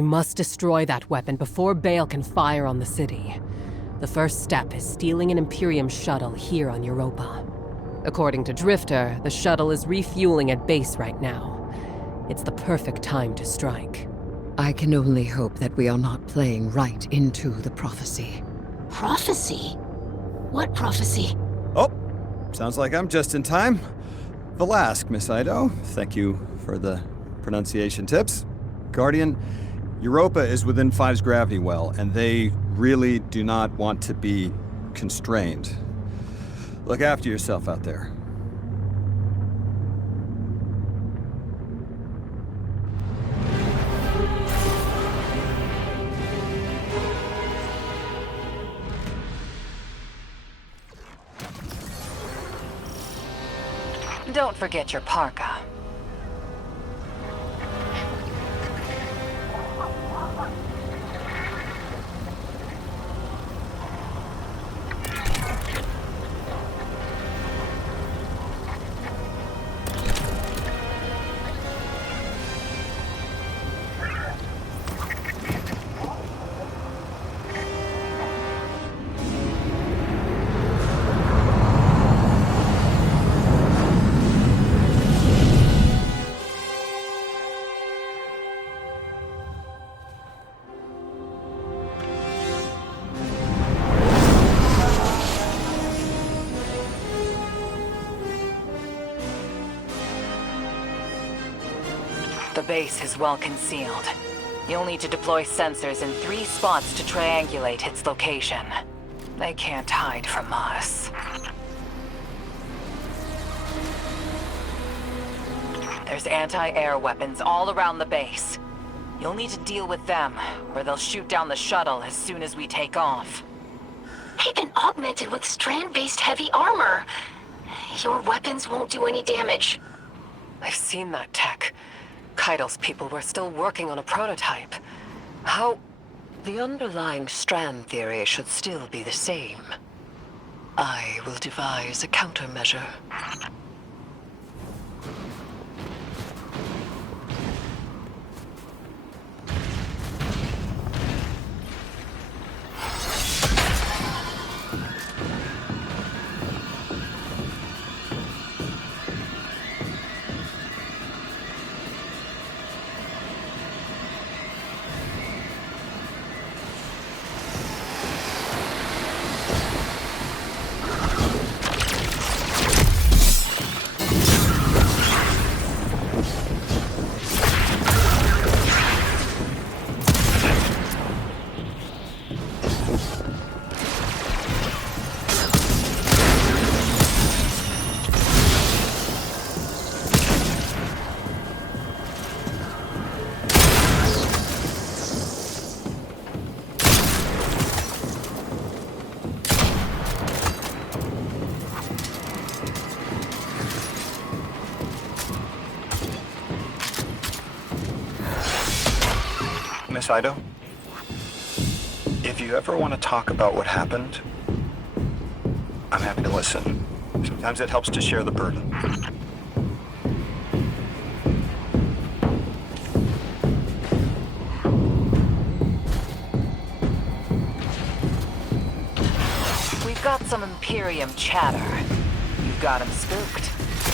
We must destroy that weapon before Bale can fire on the city. The first step is stealing an Imperium shuttle here on Europa. According to Drifter, the shuttle is refueling at base right now. It's the perfect time to strike. I can only hope that we are not playing right into the prophecy. Prophecy? What prophecy? Oh, sounds like I'm just in time. Valask, Miss Ido. Thank you for the pronunciation tips. Guardian, Europa is within Five's gravity well, and they really do not want to be constrained. Look after yourself out there. Don't forget your parka. The base is well concealed. You'll need to deploy sensors in 3 spots to triangulate its location. They can't hide from us. There's anti-air weapons all around the base. You'll need to deal with them, or they'll shoot down the shuttle as soon as we take off. They've been augmented with strand-based heavy armor. Your weapons won't do any damage. I've seen that tech. Keidel's people were still working on a prototype. How... The underlying strand theory should still be the same. I will devise a countermeasure. Miss Ido, if you ever want to talk about what happened, I'm happy to listen. Sometimes it helps to share the burden. We've got some Imperium chatter. You've got them spooked.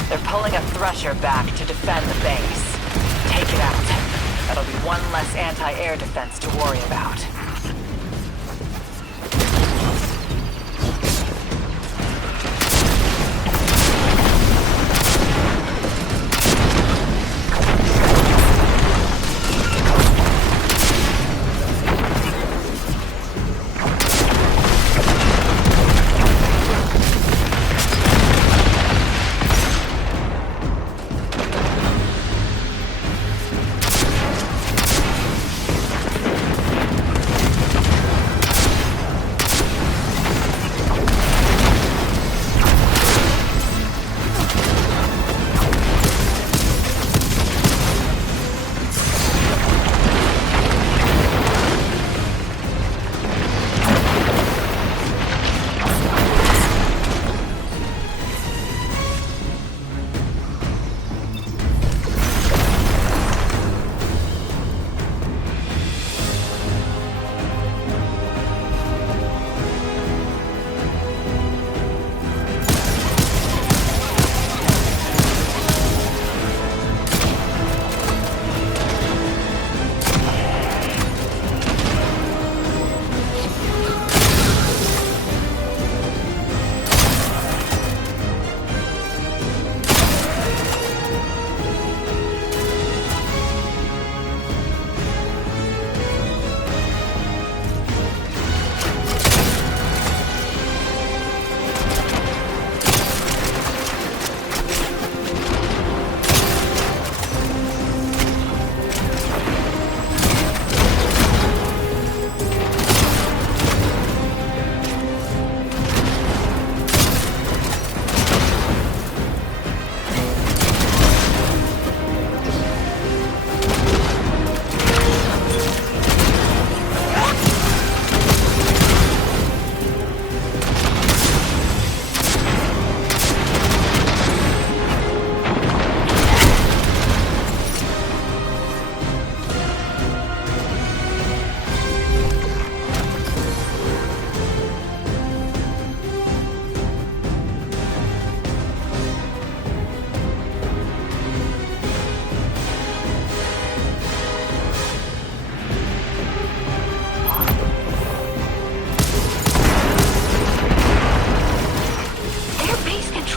They're pulling a Thresher back to defend the base. Take it out. That'll be one less anti-air defense to worry about.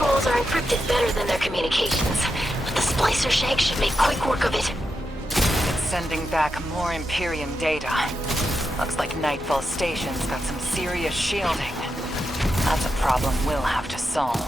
controls are encrypted better than their communications, but the splicer shank should make quick work of it. It's sending back more Imperium data. Looks like Nightfall Station's got some serious shielding. That's a problem we'll have to solve.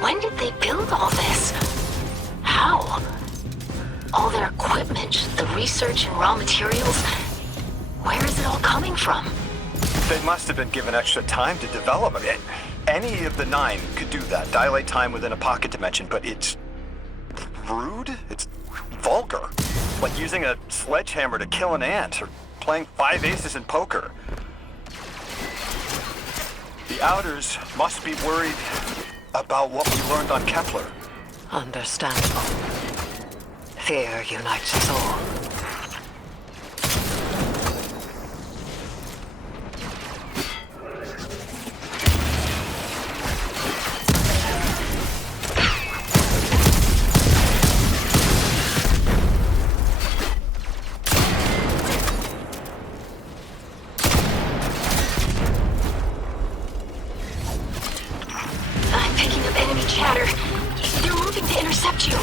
When did they build all this? How? All their equipment, the research and raw materials, where is it all coming from? They must have been given extra time to develop it. Any of the 9 could do that, dilate time within a pocket dimension, but it's rude? It's vulgar. Like using a sledgehammer to kill an ant, or playing 5 aces in poker. The Outers must be worried about what we learned on Kepler. Understandable. Fear unites us all. I'm picking up enemy chatter. They're moving to intercept you.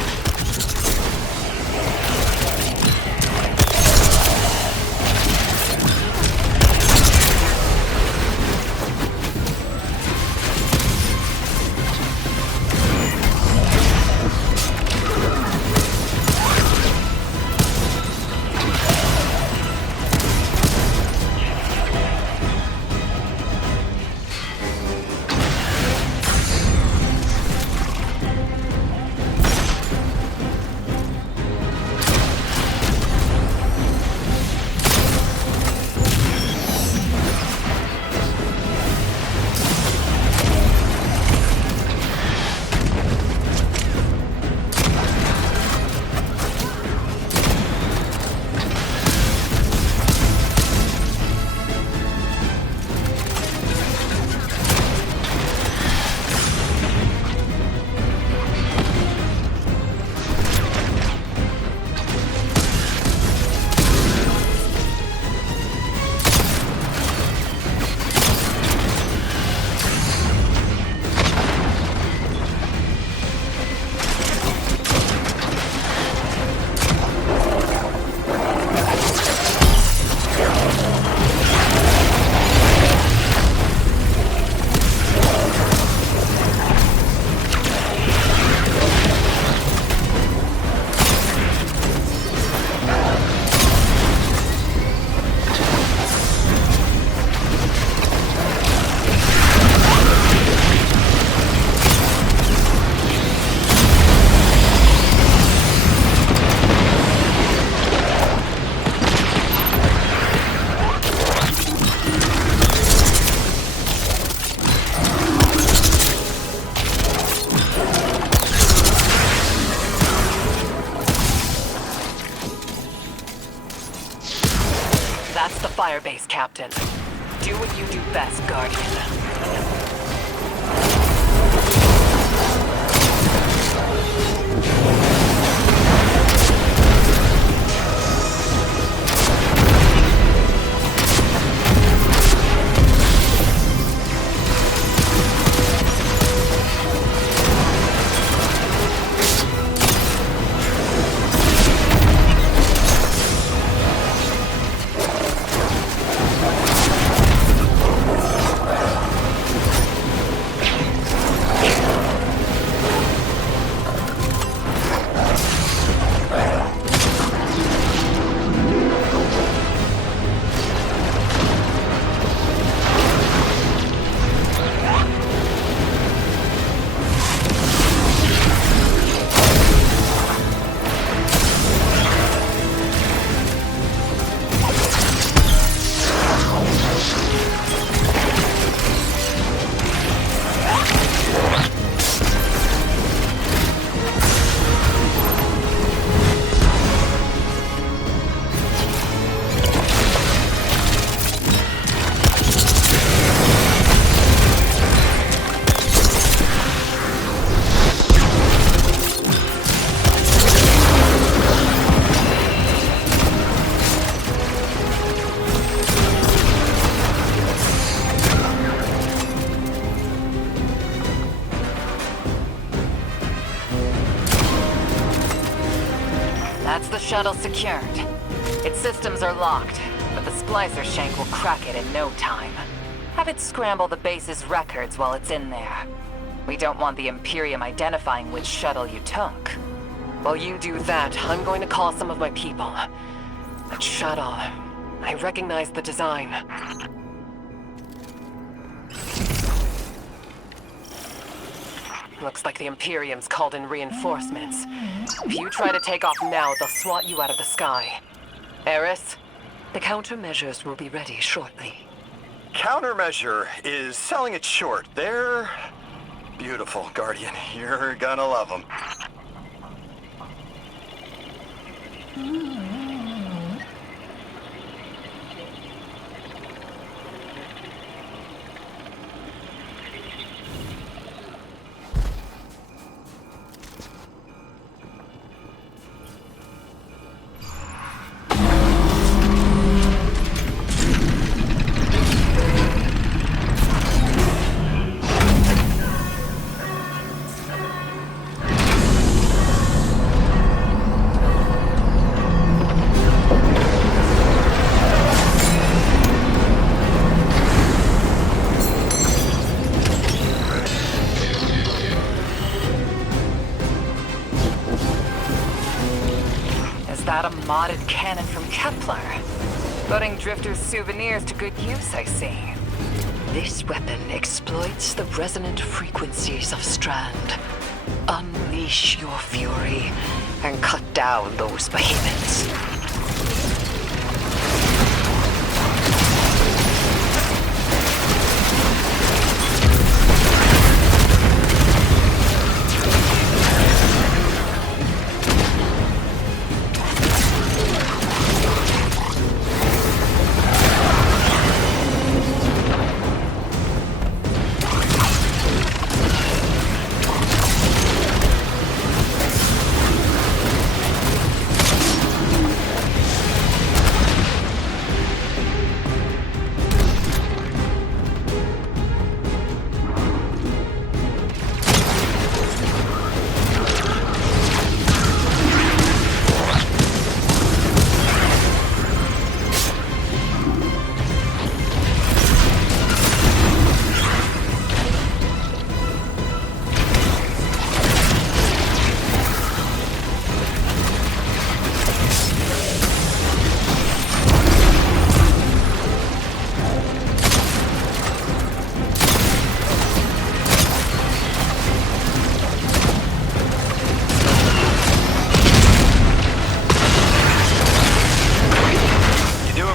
That's the firebase, Captain. Do what you do best, Guardian. That's the shuttle secured. Its systems are locked, but the splicer shank will crack it in no time. Have it scramble the base's records while it's in there. We don't want the Imperium identifying which shuttle you took. While you do that, I'm going to call some of my people. That shuttle, I recognize the design. Looks like the Imperium's called in reinforcements. If you try to take off now, they'll swat you out of the sky. Eris, the countermeasures will be ready shortly. Countermeasure is selling it short. They're beautiful, Guardian. You're gonna love them. That a modded cannon from Kepler? Putting Drifter's souvenirs to good use, I see. This weapon exploits the resonant frequencies of Strand. Unleash your fury and cut down those behemoths.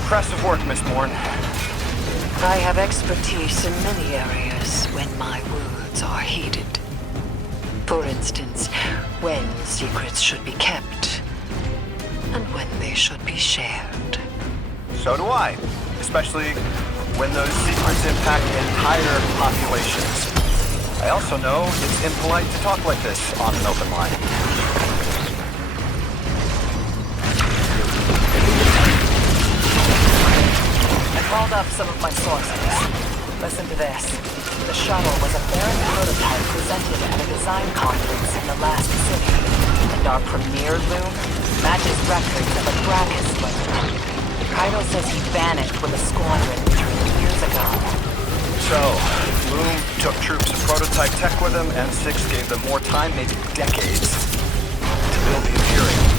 Impressive work, Miss Morn. I have expertise in many areas when my words are heeded. For instance, when secrets should be kept, and when they should be shared. So do I, especially when those secrets impact entire populations. I also know it's impolite to talk like this on an open line. Called up some of my sources. Listen to this. The shuttle was a barren prototype presented at a design conference in the last city. And our premier loom matches records of a Brachus loom. Keitel says he vanished with a squadron 3 years ago. So, Loom took troops and prototype tech with him, and Six gave them more time, maybe decades, to build the Imperium.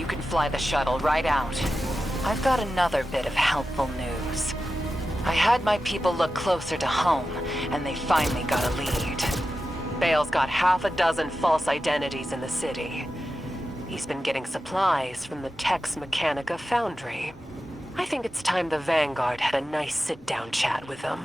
you can fly the shuttle right out. I've got another bit of helpful news. I had my people look closer to home, and they finally got a lead. Bale's got half a dozen false identities in the city. He's been getting supplies from the Tex Mechanica foundry. I think it's time the Vanguard had a nice sit-down chat with him.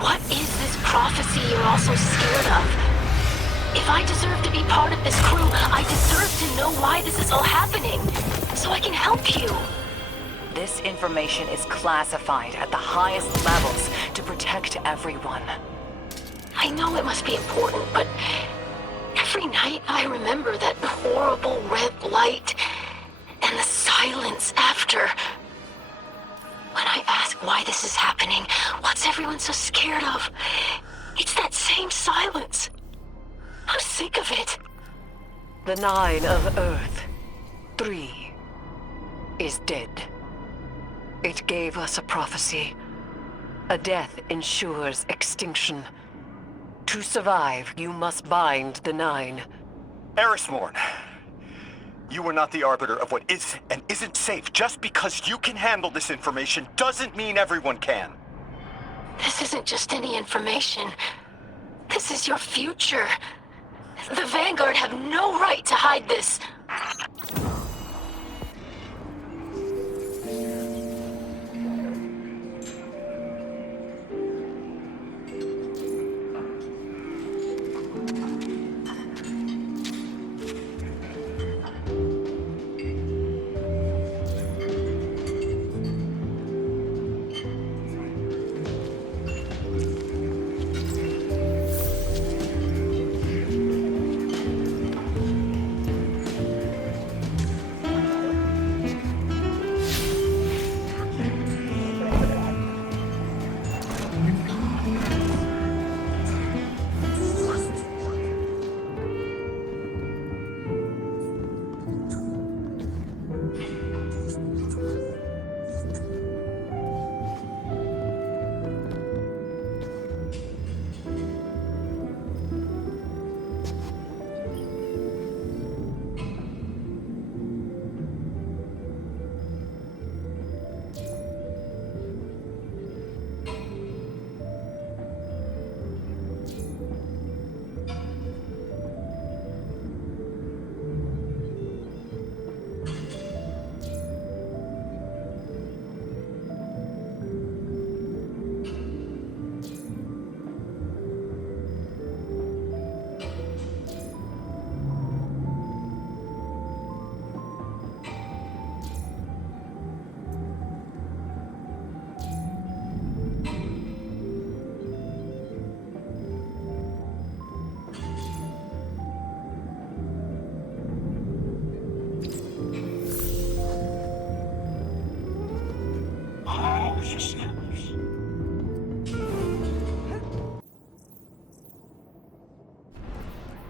What is this prophecy you're all so scared of? If I deserve to be part of this crew, I deserve to know why this is all happening, so I can help you. This information is classified at the highest levels to protect everyone. I know it must be important, but every night I remember that horrible red light and the silence after. When I ask why this is happening, what's everyone so scared of? It's that same silence. I'm sick of it. The 9 of Earth, 3, is dead. It gave us a prophecy. A death ensures extinction. To survive, you must bind the 9. Erismorn, you are not the arbiter of what is and isn't safe. Just because you can handle this information doesn't mean everyone can. This isn't just any information. This is your future. The Vanguard have no right to hide this.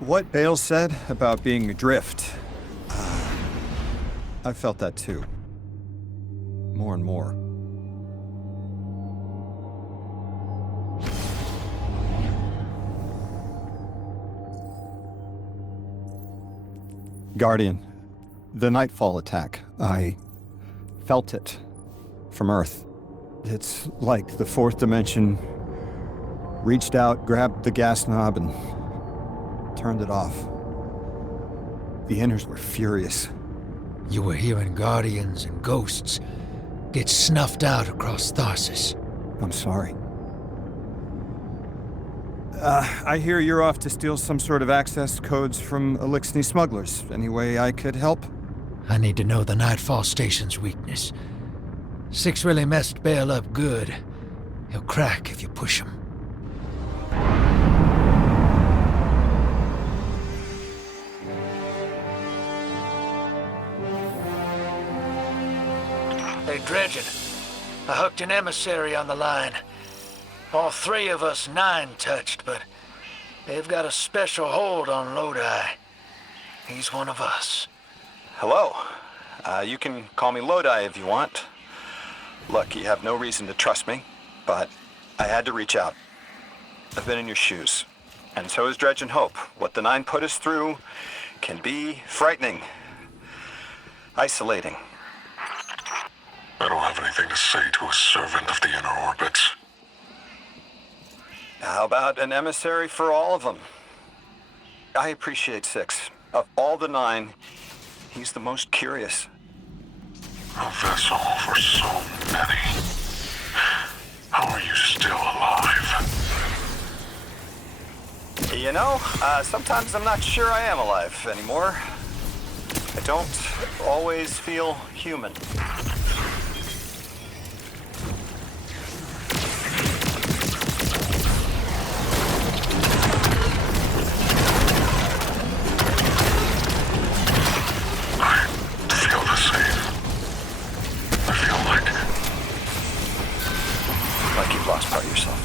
What Bale said about being adrift, I felt that too. More and more. Guardian, the Nightfall attack, I felt it from Earth. It's like the fourth dimension reached out, grabbed the gas knob, and turned it off. The Inners were furious. You were hearing Guardians and ghosts get snuffed out across Tharsis. I'm sorry. I hear you're off to steal some sort of access codes from Elixni smugglers. Any way I could help? I need to know the Nightfall Station's weakness. Six really messed Bale up good. He'll crack if you push him. Hey, Dredgen. I hooked an emissary on the line. All three of us nine-touched, but they've got a special hold on Lodi. He's one of us. Hello. You can call me Lodi if you want. Look, you have no reason to trust me, but I had to reach out. I've been in your shoes. And so is Dredge and Hope. What the Nine put us through can be frightening. Isolating. I don't have anything to say to a servant of the inner orbits. How about an emissary for all of them? I appreciate Six. Of all the Nine, he's the most curious. A vessel for so many. How are you still alive? You know, sometimes I'm not sure I am alive anymore. I don't always feel human. Like you've lost part of yourself.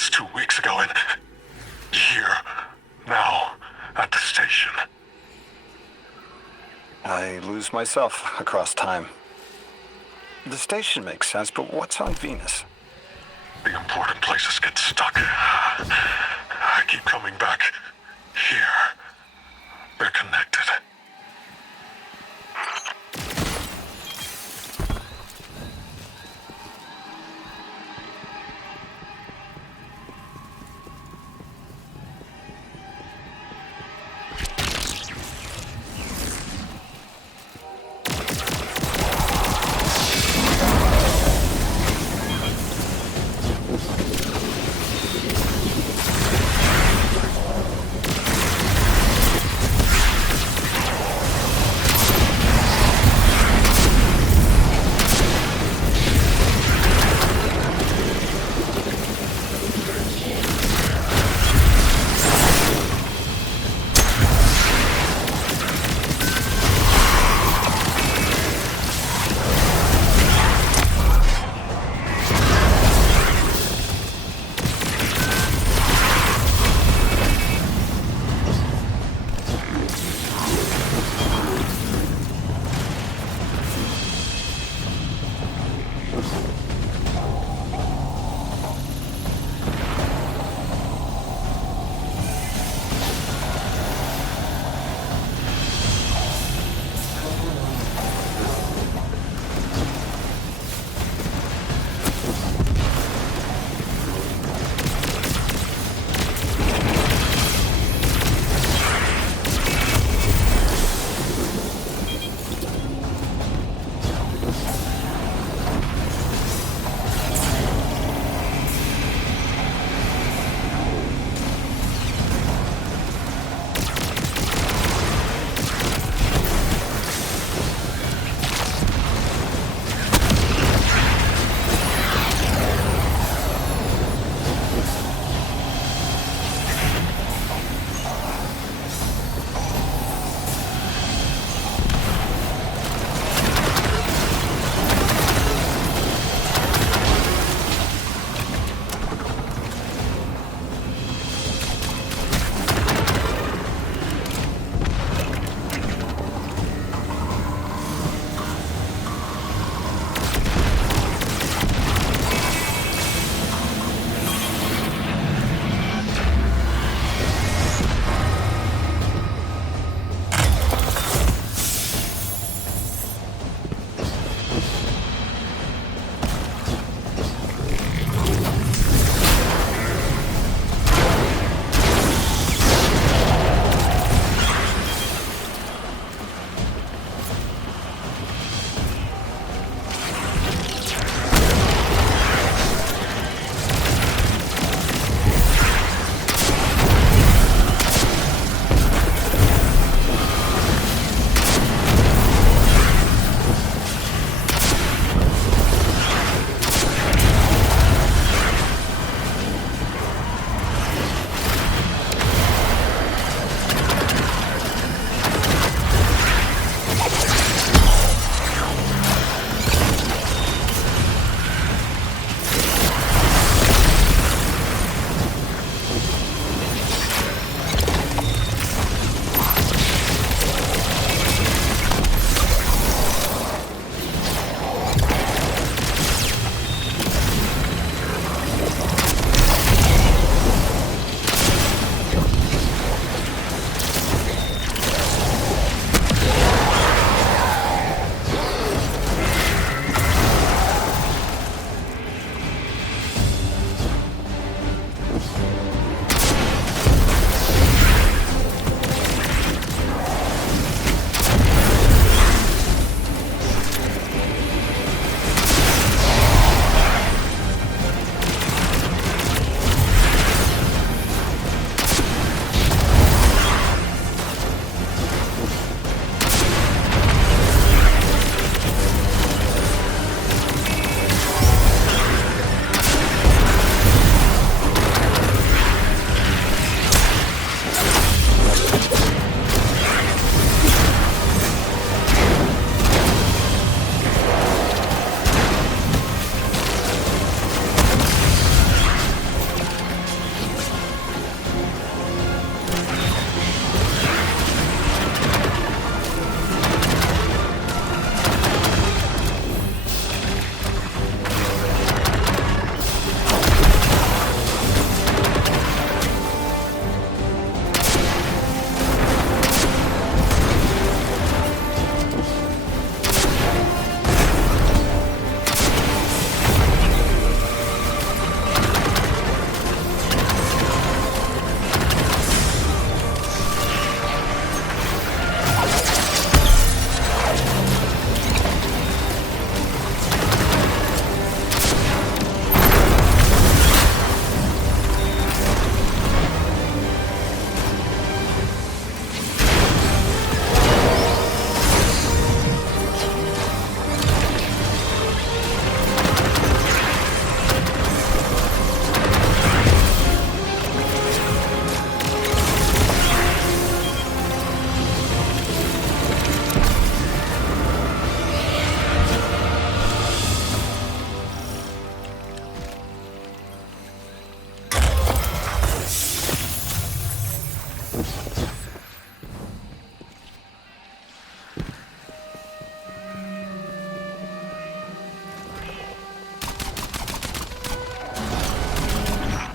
this 2 weeks ago, and here, now, at the station. I lose myself across time. The station makes sense, but what's on Venus? The important places get stuck. I keep coming back. Here. They're connected.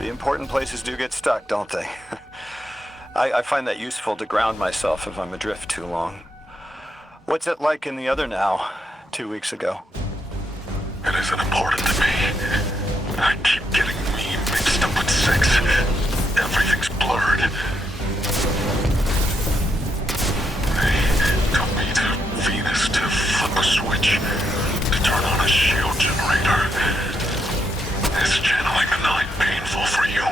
The important places do get stuck, don't they? I find that useful to ground myself if I'm adrift too long. What's it like in the other now, 2 weeks ago? It isn't important to me. I keep getting me mixed up with 6. Everything's blurred. They took me to Venus to flip a switch, to turn on a shield generator. Is channeling the 9 painful for you?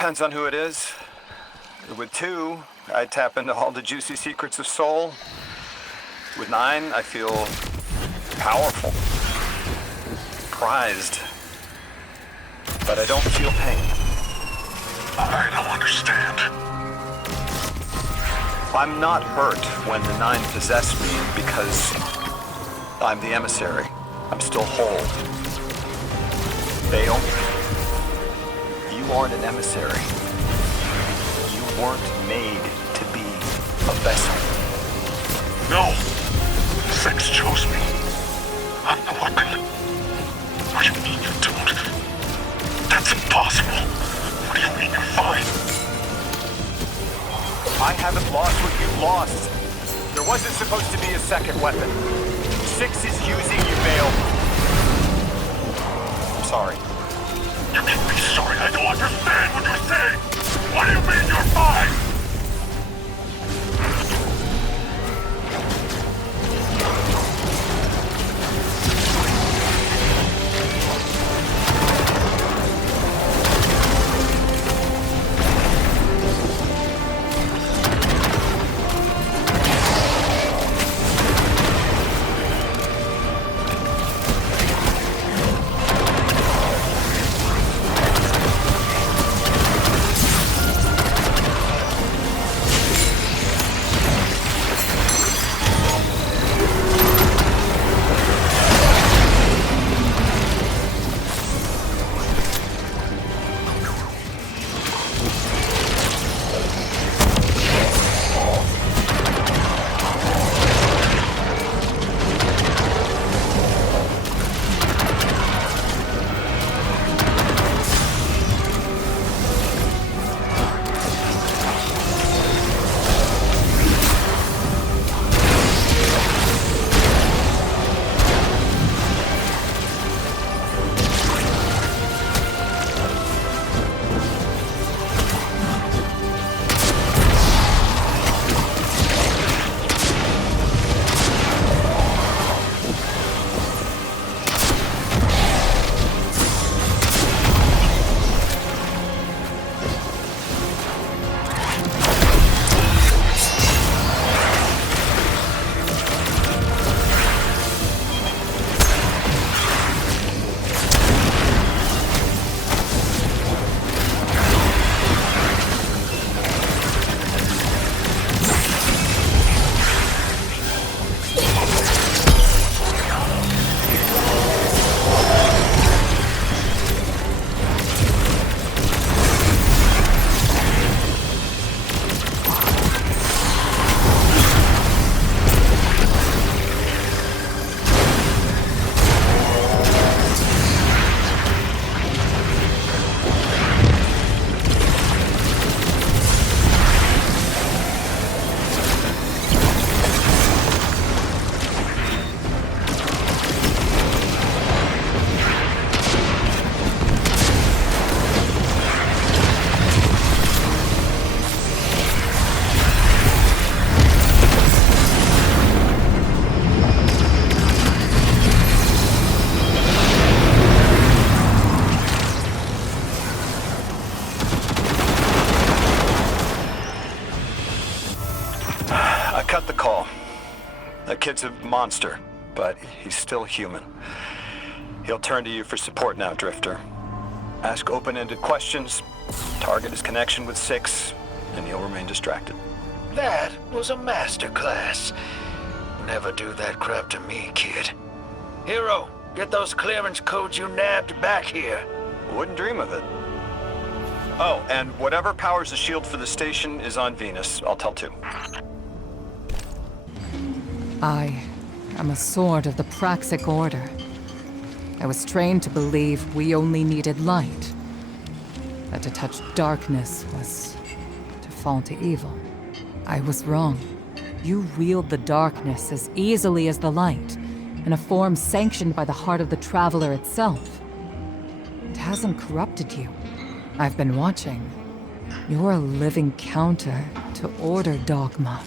Depends on who it is. With 2, I tap into all the juicy secrets of Soul. With 9, I feel powerful, prized, but I don't feel pain. I don't understand. I'm not hurt when the 9 possess me because I'm the emissary. I'm still whole. Bale, you aren't an emissary. You weren't made to be a vessel. No! 6 chose me. I'm the weapon. What do you mean you don't? That's impossible. What do you mean you're fine? I haven't lost what you lost. There wasn't supposed to be a second weapon. 6 is using you, Bale. I'm sorry. You can be sorry. I don't understand what you're saying. What do you mean you're fine? Kid's a monster, but he's still human. He'll turn to you for support now, Drifter. Ask open-ended questions, target his connection with 6, and he'll remain distracted. That was a masterclass. Never do that crap to me, kid. Hero, get those clearance codes you nabbed back here. Wouldn't dream of it. Oh, and whatever powers the shield for the station is on Venus. I'll tell too. I am a sword of the Praxic Order. I was trained to believe we only needed light. That to touch darkness was to fall to evil. I was wrong. You wield the darkness as easily as the light, in a form sanctioned by the heart of the Traveler itself. It hasn't corrupted you. I've been watching. You're a living counter to Order dogma.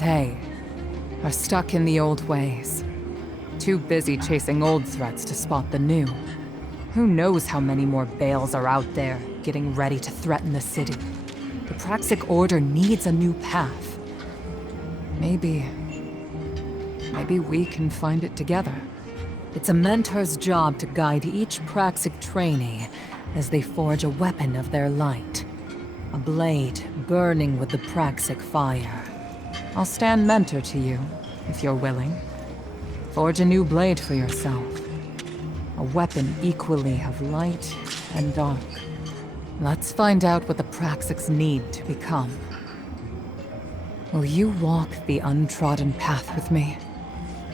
They are stuck in the old ways. Too busy chasing old threats to spot the new. Who knows how many more Bales are out there, getting ready to threaten the city. The Praxic Order needs a new path. Maybe we can find it together. It's a mentor's job to guide each Praxic trainee as they forge a weapon of their light. A blade burning with the Praxic fire. I'll stand mentor to you, if you're willing. Forge a new blade for yourself. A weapon equally of light and dark. Let's find out what the Praxics need to become. Will you walk the untrodden path with me,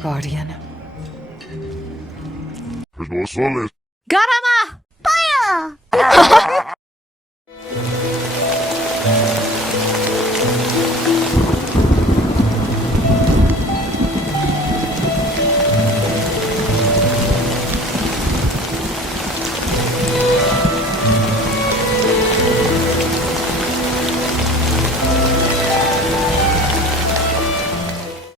Guardian? Pues no soles. Garama! Fire!